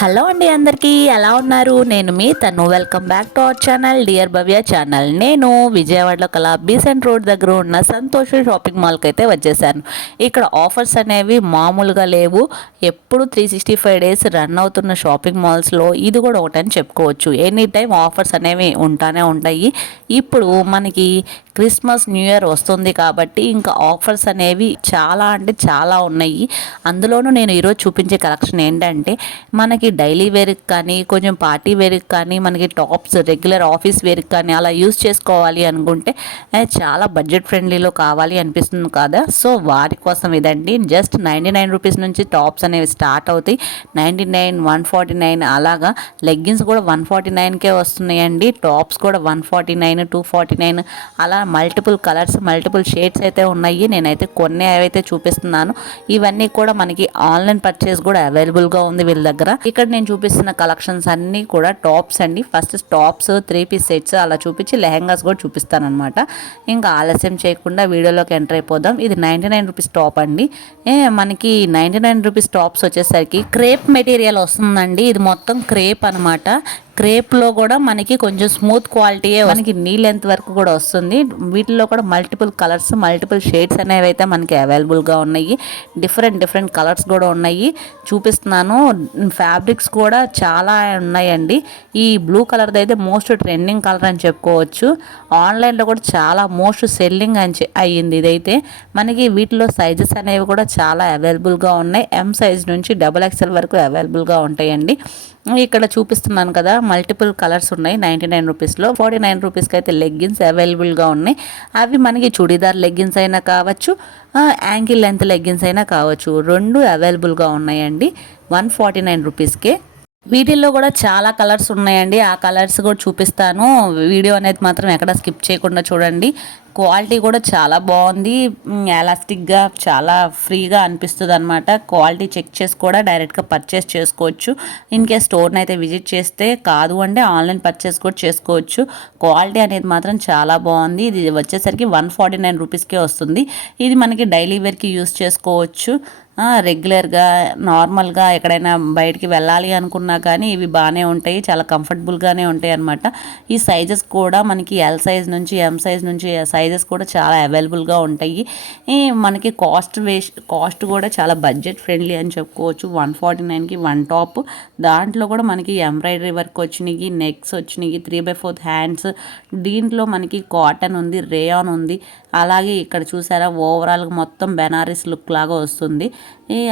Hello అండి, అందరికీ ఎలా ఉన్నారు? నేను మీ తను. Welcome back to our channel dear Bhavya channel. నేను విజయవాడలో కల బీసెంట్ రోడ్ దగ్గర ఉన్న సంతోష్ షాపింగ్ మాల్కి అయితే వచ్చేసాను. ఇక్కడ ఆఫర్స్ అనేవి మామూలుగా లేవు. ఎప్పుడు 365 డేస్ రన్ అవుతున్న షాపింగ్ మాల్స్లో ఇది కూడా ఒకటని చెప్పుకోవచ్చు. ఎనీ టైం ఆఫర్స్ అనేవి ఉంటానే ఉంటాయి. ఇప్పుడు మనకి క్రిస్మస్ న్యూ ఇయర్ వస్తుంది కాబట్టి ఇంకా ఆఫర్స్ అనేవి చాలా అంటే చాలా ఉన్నాయి. అందులోనూ నేను ఈరోజు చూపించే కలెక్షన్ ఏంటంటే మనకి డైలీ వేర్కి కానీ కొంచెం పార్టీ వేర్కి కానీ మనకి టాప్స్ రెగ్యులర్ ఆఫీస్ వేర్కి కానీ అలా యూస్ చేసుకోవాలి అనుకుంటే చాలా బడ్జెట్ ఫ్రెండ్లీలో కావాలి అనిపిస్తుంది కదా. సో వారి కోసం ఇదండి. జస్ట్ 99 రూపీస్ నుంచి టాప్స్ అనేవి స్టార్ట్ అవుతాయి. 99, 149 అలాగా. లెగ్గిన్స్ కూడా 149కే వస్తున్నాయండి. టాప్స్ కూడా 149, 249 అలా మల్టిపుల్ కలర్స్ మల్టిపుల్ షేడ్స్ అయితే ఉన్నాయి. నేనైతే కొన్ని అయితే చూపిస్తున్నాను. ఇవన్నీ కూడా మనకి ఆన్లైన్ పర్చేస్ కూడా అవైలబుల్గా ఉంది వీళ్ళ దగ్గర. ఇక్కడ నేను చూపిస్తున్న కలెక్షన్స్ అన్నీ కూడా టాప్స్ అండి. ఫస్ట్ టాప్స్ 3 పీస్ సెట్స్ అలా చూపించి లెహెంగాస్ కూడా చూపిస్తాను అనమాట. ఇంకా ఆలస్యం చేయకుండా వీడియోలోకి ఎంటర్ అయిపోదాం. ఇది 99 రూపీస్ టాప్ అండి. మనకి 99 రూపీస్ టాప్స్ వచ్చేసరికి క్రేప్ మెటీరియల్ వస్తుందండి. ఇది మొత్తం క్రేప్ అనమాట. క్రేప్లో కూడా మనకి కొంచెం స్మూత్ క్వాలిటీయే, మనకి నీ లెంత్ వరకు కూడా వస్తుంది. వీటిలో కూడా మల్టిపుల్ కలర్స్ మల్టిపుల్ షేడ్స్ అనేవి అయితే మనకి అవైలబుల్గా ఉన్నాయి. డిఫరెంట్ కలర్స్ కూడా ఉన్నాయి, చూపిస్తున్నాను. ఫ్యాబ్రిక్స్ కూడా చాలా ఉన్నాయండి. ఈ బ్లూ కలర్ది అయితే మోస్ట్ ట్రెండింగ్ కలర్ అని చెప్పుకోవచ్చు. ఆన్లైన్లో కూడా చాలా మోస్ట్ సెల్లింగ్ అయ్యింది ఇదైతే. మనకి వీటిలో సైజెస్ అనేవి కూడా చాలా అవైలబుల్గా ఉన్నాయి. ఎం సైజ్ నుంచి XXL వరకు అవైలబుల్గా ఉంటాయండి. ఇక్కడ చూపిస్తున్నాను కదా, మల్టిపుల్ కలర్స్ ఉన్నాయి. 99 రూపీస్లో 49 రూపీస్కి అయితే లెగ్గిన్స్ అవైలబుల్గా ఉన్నాయి. అవి మనకి చుడీదార్ లెగ్గిన్స్ అయినా కావచ్చు, యాంకిల్ లెంత్ లెగ్గిన్స్ అయినా కావచ్చు, రెండు అవైలబుల్గా ఉన్నాయండి 149 రూపీస్కే. వీటిల్లో కూడా చాలా కలర్స్ ఉన్నాయండి. ఆ కలర్స్ కూడా చూపిస్తాను. వీడియో అనేది మాత్రం ఎక్కడ స్కిప్ చేయకుండా చూడండి. క్వాలిటీ కూడా చాలా బాగుంది. ఎలాస్టిక్గా చాలా ఫ్రీగా అనిపిస్తుంది అనమాట. క్వాలిటీ చెక్ చేసి కూడా డైరెక్ట్గా పర్చేస్ చేసుకోవచ్చు. ఇన్ కేస్ స్టోర్ని అయితే విజిట్ చేస్తే, కాదు అంటే ఆన్లైన్ పర్చేస్ కూడా చేసుకోవచ్చు. క్వాలిటీ అనేది మాత్రం చాలా బాగుంది. ఇది వచ్చేసరికి 149 రూపీస్కే వస్తుంది. ఇది మనకి డైలీ వేర్కి యూస్ చేసుకోవచ్చు. రెగ్యులర్గా నార్మల్గా ఎక్కడైనా బయటికి వెళ్ళాలి అనుకున్నా కానీ ఇవి బాగానే ఉంటాయి. చాలా కంఫర్టబుల్గానే ఉంటాయి అన్నమాట. ఈ సైజెస్ కూడా మనకి ఎల్ సైజ్ నుంచి ఎం సైజ్ నుంచి సైజెస్ కూడా చాలా అవైలబుల్గా ఉంటాయి. మనకి కాస్ట్ కూడా చాలా బడ్జెట్ ఫ్రెండ్లీ అని చెప్పుకోవచ్చు. 149కి 1 టాప్. దాంట్లో కూడా మనకి ఎంబ్రాయిడరీ వర్క్ వచ్చినాయి, నెక్స్ వచ్చినాయి, 3/4 హ్యాండ్స్. దీంట్లో మనకి కాటన్ ఉంది, రేయాన్ ఉంది. అలాగే ఇక్కడ చూసారా, ఓవరాల్గా మొత్తం బెనారస్ లుక్ లాగా వస్తుంది.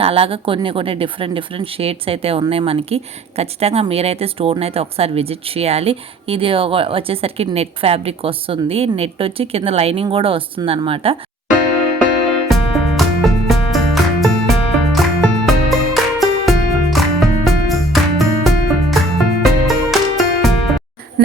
అలాగా కొన్ని డిఫరెంట్ షేడ్స్ అయితే ఉన్నాయి మనకి. ఖచ్చితంగా మీరైతే స్టోర్ని అయితే ఒకసారి విజిట్ చేయాలి. ఇది వచ్చేసరికి నెట్ ఫ్యాబ్రిక్ వస్తుంది. నెట్ వచ్చి కింద లైనింగ్ కూడా వస్తుంది అనమాట.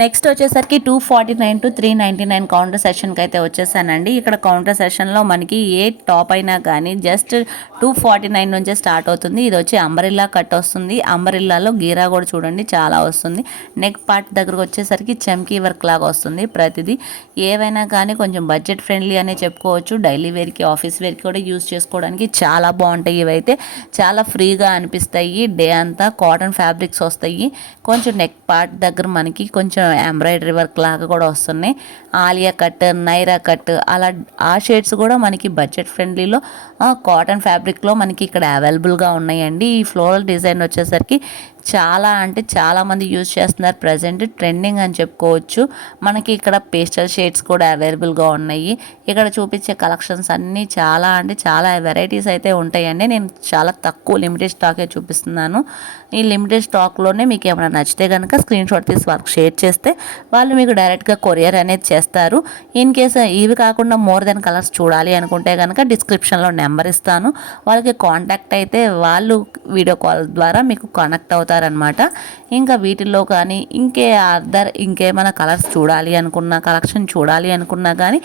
నెక్స్ట్ వచ్చేసరికి 249 to 399 కౌంటర్ సెషన్కి అయితే వచ్చేసానండి. ఇక్కడ కౌంటర్ సెషన్లో మనకి ఏ టాప్ అయినా కానీ జస్ట్ 249 నుంచే స్టార్ట్ అవుతుంది. ఇది వచ్చి అంబరిల్లా కట్ వస్తుంది. అంబరిల్లాలో గీరా కూడా చూడండి చాలా వస్తుంది. నెక్ పార్ట్ దగ్గరకు వచ్చేసరికి చమ్కీ వర్క్ లాగా వస్తుంది. ప్రతిదీ ఏవైనా కానీ కొంచెం బడ్జెట్ ఫ్రెండ్లీ అనే చెప్పుకోవచ్చు. డైలీ వేర్కి ఆఫీస్ వేర్కి కూడా యూస్ చేసుకోవడానికి చాలా బాగుంటాయి. ఇవైతే చాలా ఫ్రీగా అనిపిస్తాయి. డే అంతా కాటన్ ఫ్యాబ్రిక్స్ వస్తాయి. కొంచెం నెక్ పార్ట్ దగ్గర మనకి కొంచెం ఎంబ్రాయిడరీ వర్క్ లాగా కూడా వస్తున్నాయి. ఆలియా కట్, నైరా కట్ అలా ఆ షేడ్స్ కూడా మనకి బడ్జెట్ ఫ్రెండ్లీలో కాటన్ ఫ్యాబ్రిక్లో మనకి ఇక్కడ అవైలబుల్గా ఉన్నాయండి. ఈ ఫ్లోరల్ డిజైన్ వచ్చేసరికి చాలా అంటే చాలామంది యూజ్ చేస్తున్నారు. ప్రజెంట్ ట్రెండింగ్ అని చెప్పుకోవచ్చు. మనకి ఇక్కడ పేస్టల్ షేడ్స్ కూడా అవైలబుల్గా ఉన్నాయి. ఇక్కడ చూపించే కలెక్షన్స్ అన్నీ చాలా అంటే చాలా వెరైటీస్ అయితే ఉంటాయండి. నేను చాలా తక్కువ లిమిటెడ్ స్టాకే చూపిస్తున్నాను. ఈ లిమిటెడ్ స్టాక్లోనే మీకు ఏమైనా నచ్చితే కనుక స్క్రీన్ షాట్ తీసి వాళ్ళకి షేర్ చేస్తే వాళ్ళు మీకు డైరెక్ట్గా కొరియర్ అనేది చేస్తారు. ఇన్ కేసు ఇవి కాకుండా మోర్ దెన్ కలర్స్ చూడాలి అనుకుంటే కనుక డిస్క్రిప్షన్లో నెంబర్ ఇస్తాను. వాళ్ళకి కాంటాక్ట్ అయితే వాళ్ళు వీడియో కాల్ ద్వారా మీకు కనెక్ట్ అవుతారనమాట. ఇంకా వీటిల్లో కానీ ఇంకేమైనా కలర్స్ చూడాలి అనుకున్నా, కలెక్షన్ చూడాలి అనుకున్నా కానీ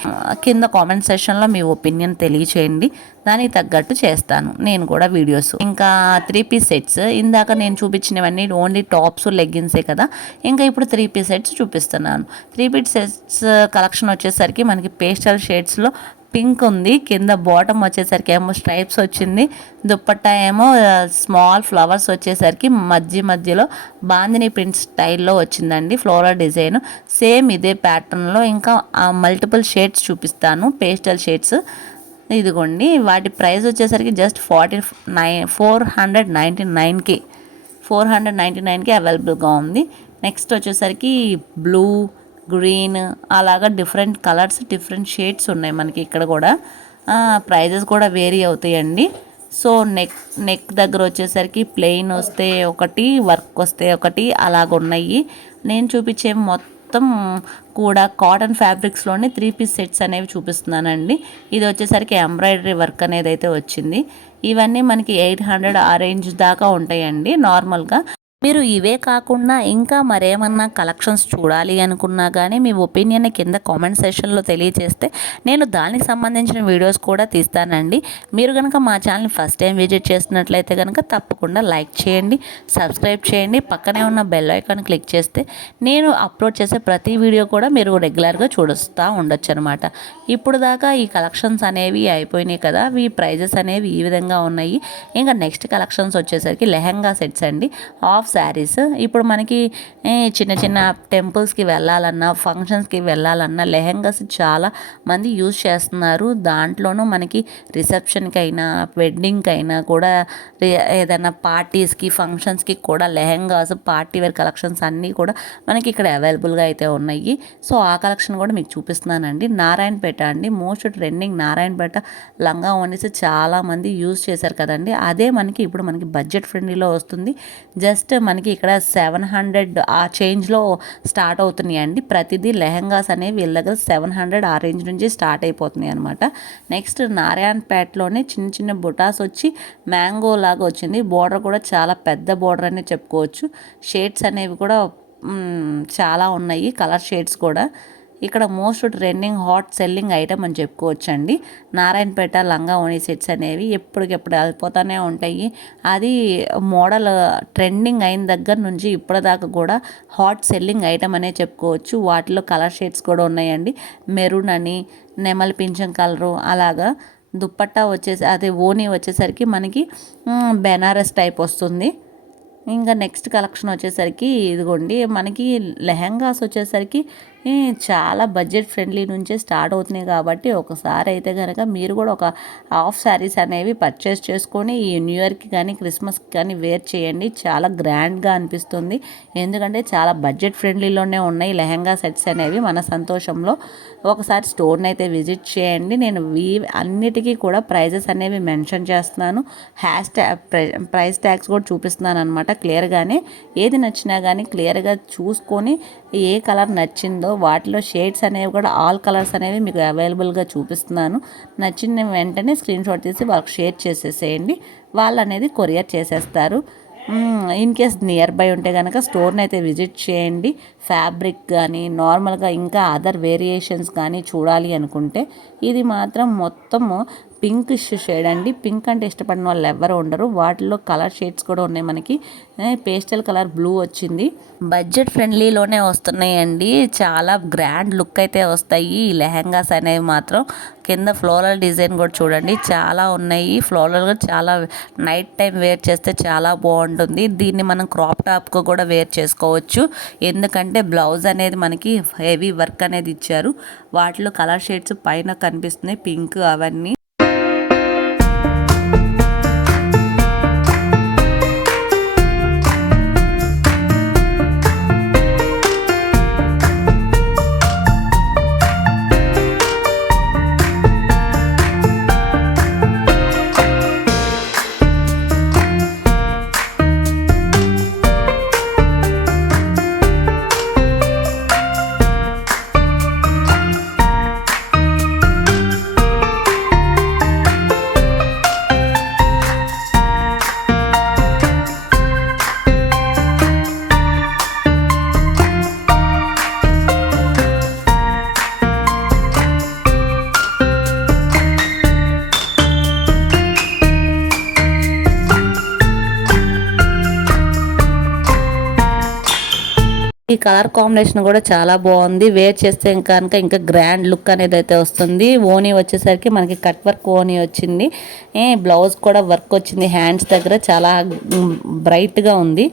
కింద కామెంట్ సెక్షన్లో మీ ఒపీనియన్ తెలియచేయండి. దానికి తగ్గట్టు చేస్తాను నేను కూడా వీడియోస్. ఇంకా 3 పీస్ సెట్స్ ఇందాక నేను చూపించినవన్నీ ఓన్లీ టాప్స్ లెగ్గిన్సే కదా. ఇంకా ఇప్పుడు 3 పీస్ సెట్స్ చూపిస్తున్నాను. 3 పీస్ సెట్స్ కలెక్షన్ వచ్చేసరికి మనకి పేస్టల్ షేడ్స్లో పింక్ ఉంది, కింద బాటమ్ వచ్చేసరికి ఏమో స్ట్రైప్స్ వచ్చింది, దుప్పట్టా ఏమో స్మాల్ ఫ్లవర్స్ వచ్చేసరికి మధ్యలో బాందిని ప్రింట్ స్టైల్లో వచ్చిందండి ఫ్లోరల్ డిజైన్. సేమ్ ఇదే ప్యాటర్న్లో ఇంకా మల్టిపుల్ షేడ్స్ చూపిస్తాను, పేస్టల్ షేడ్స్. ఇదిగోండి వాటి ప్రైస్ వచ్చేసరికి జస్ట్ 499కి 499కి అవైలబుల్గా ఉంది. నెక్స్ట్ వచ్చేసరికి బ్లూ, గ్రీన్ అలాగా డిఫరెంట్ కలర్స్, డిఫరెంట్ షేడ్స్ ఉన్నాయి మనకి ఇక్కడ కూడా. ప్రైజెస్ కూడా వేరీ అవుతాయండి. సో నెక్ దగ్గర వచ్చేసరికి ప్లెయిన్ వస్తే ఒకటి, వర్క్ వస్తే ఒకటి అలాగ ఉన్నాయి. నేను చూపించే మొత్తం కూడా కాటన్ ఫ్యాబ్రిక్స్లోనే 3 పీస్ సెట్స్ అనేవి చూపిస్తున్నానండి. ఇది వచ్చేసరికి ఎంబ్రాయిడరీ వర్క్ అనేది అయితే వచ్చింది. ఇవన్నీ మనకి 800 ఆ రేంజ్ దాకా ఉంటాయండి నార్మల్గా. మీరు ఇవే కాకుండా ఇంకా మరేమన్నా కలెక్షన్స్ చూడాలి అనుకున్నా కానీ మీ ఒపీనియన్ కింద కామెంట్ సెక్షన్లో తెలియజేస్తే నేను దానికి సంబంధించిన వీడియోస్ కూడా తీస్తానండి. మీరు కనుక మా ఛానల్ని ఫస్ట్ టైం విజిట్ చేస్తున్నట్లయితే కనుక తప్పకుండా లైక్ చేయండి, సబ్స్క్రైబ్ చేయండి, పక్కనే ఉన్న బెల్ ఐకాన్ క్లిక్ చేస్తే నేను అప్లోడ్ చేసే ప్రతి వీడియో కూడా మీరు రెగ్యులర్గా చూస్తూ ఉండొచ్చు అనమాట. ఇప్పుడు దాకా ఈ కలెక్షన్స్ అనేవి అయిపోయినాయి కదా, ఈ ప్రైజెస్ అనేవి ఈ విధంగా ఉన్నాయి. ఇంకా నెక్స్ట్ కలెక్షన్స్ వచ్చేసరికి లెహంగా సెట్స్ అండి, ఆఫ్ శారీస్. ఇప్పుడు మనకి చిన్న చిన్న టెంపుల్స్కి వెళ్ళాలన్నా, ఫంక్షన్స్కి వెళ్ళాలన్నా లెహంగాస్ చాలా మంది యూజ్ చేస్తున్నారు. దాంట్లోనూ మనకి రిసెప్షన్కి అయినా, వెడ్డింగ్కి అయినా కూడా, ఏదైనా పార్టీస్కి, ఫంక్షన్స్కి కూడా లెహంగాస్, పార్టీ వేర్ కలెక్షన్స్ అన్నీ కూడా మనకి ఇక్కడ అవైలబుల్గా అయితే ఉన్నాయి. సో ఆ కలెక్షన్ కూడా మీకు చూపిస్తున్నానండి. నారాయణపేట అండి, మోస్ట్ ట్రెండింగ్ నారాయణపేట లంగా ఓనీస్ చాలామంది యూజ్ చేశారు కదండి. అదే మనకి ఇప్పుడు మనకి బడ్జెట్ ఫ్రెండ్లీలో వస్తుంది. జస్ట్ మనకి ఇక్కడ 700 ఆ చేంజ్లో స్టార్ట్ అవుతున్నాయి అండి. ప్రతిదీ లెహంగాస్ అనేవి వీళ్ళ దగ్గర 700 ఆ రేంజ్ నుంచి స్టార్ట్ అయిపోతున్నాయి అనమాట. నెక్స్ట్ నారాయణపేటలోనే చిన్న చిన్న బుటాస్ వచ్చి మ్యాంగో లాగా వచ్చింది. బోర్డర్ కూడా చాలా పెద్ద బోర్డర్ అనే చెప్పుకోవచ్చు. షేడ్స్ అనేవి కూడా చాలా ఉన్నాయి, కలర్ షేడ్స్ కూడా. ఇక్కడ most trending hot selling item అని చెప్పుకోవచ్చు అండి. నారాయణపేట లంగా ఓణీ సెట్స్ అనేవి ఎప్పటికెప్పుడు వెళ్ళిపోతూనే ఉంటాయి. అది మోడల్ ట్రెండింగ్ అయిన దగ్గర నుంచి ఇప్పటిదాకా కూడా హాట్ సెల్లింగ్ ఐటమ్ అనే చెప్పుకోవచ్చు. వాటిలో కలర్ షేడ్స్ కూడా ఉన్నాయండి. మెరూన్ అని, నెమలి పింఛం కలరు అలాగా. దుప్పట్టా వచ్చేసి అదే ఓనీ వచ్చేసరికి మనకి బెనారస్ టైప్ వస్తుంది. ఇంకా నెక్స్ట్ కలెక్షన్ వచ్చేసరికి ఇదిగోండి మనకి లెహంగాస్ వచ్చేసరికి చాలా బడ్జెట్ ఫ్రెండ్లీ నుంచే స్టార్ట్ అవుతున్నాయి. కాబట్టి ఒకసారి అయితే కనుక మీరు కూడా ఒక హాఫ్ శారీస్ అనేవి పర్చేస్ చేసుకొని ఈ న్యూ ఇయర్కి కానీ క్రిస్మస్కి కానీ వేర్ చేయండి. చాలా గ్రాండ్గా అనిపిస్తుంది. ఎందుకంటే చాలా బడ్జెట్ ఫ్రెండ్లీలోనే ఉన్నాయి లెహంగా సెట్స్ అనేవి. మన సంతోషంలో ఒకసారి స్టోర్ని అయితే విజిట్ చేయండి. నేను అన్నిటికీ కూడా ప్రైజెస్ అనేవి మెన్షన్ చేస్తున్నాను. ప్రైస్ ట్యాగ్స్ కూడా చూపిస్తున్నాను అనమాట క్లియర్గానే. ఏది నచ్చినా కానీ క్లియర్గా చూసుకొని ఏ కలర్ నచ్చిందో వాటిలో షేడ్స్ అనేవి కూడా ఆల్ కలర్స్ అనేవి మీకు అవైలబుల్గా చూపిస్తున్నాను. నచ్చిన వెంటనే స్క్రీన్ షాట్ తీసి వాళ్ళకి షేర్ చేసేసేయండి. వాళ్ళు అనేది కొరియర్ చేసేస్తారు. ఇన్ కేస్ నియర్ బై ఉంటే కనుక స్టోర్ని అయితే విజిట్ చేయండి. ఫ్యాబ్రిక్ కానీ నార్మల్గా ఇంకా అదర్ వేరియేషన్స్ కానీ చూడాలి అనుకుంటే ఇది మాత్రం మొత్తము పింక్ షేడ్ అండి. పింక్ అంటే ఇష్టపడిన వాళ్ళు ఎవరు ఉండరు. వాటిలో కలర్ షేడ్స్ కూడా ఉన్నాయి. మనకి పేస్టల్ కలర్ బ్లూ వచ్చింది. బడ్జెట్ ఫ్రెండ్లీలోనే వస్తున్నాయండి. చాలా గ్రాండ్ లుక్ అయితే వస్తాయి ఈ లెహంగాస్ అనేవి మాత్రం. కింద ఫ్లోరల్ డిజైన్ కూడా చూడండి చాలా ఉన్నాయి. ఫ్లోరల్ కూడా చాలా నైట్ టైం వేర్ చేస్తే చాలా బాగుంటుంది. దీన్ని మనం క్రాప్ టాప్కు కూడా వేర్ చేసుకోవచ్చు. ఎందుకంటే బ్లౌజ్ అనేది మనకి హెవీ వర్క్ అనేది ఇచ్చారు. వాటిలో కలర్ షేడ్స్ పైన కనిపిస్తున్నాయి పింక్ అవన్నీ. ఈ కలర్ కాంబినేషన్ కూడా చాలా బాగుంది. వేర్ చేస్తే ఇంకా గ్రాండ్ లుక్ అనేది అయితే వస్తుంది. ఓనీ వచ్చేసరికి మనకి కట్ వర్క్ ఓనీ వచ్చింది. బ్లౌజ్ కూడా వర్క్ వచ్చింది. హ్యాండ్స్ దగ్గర చాలా బ్రైట్గా ఉంది.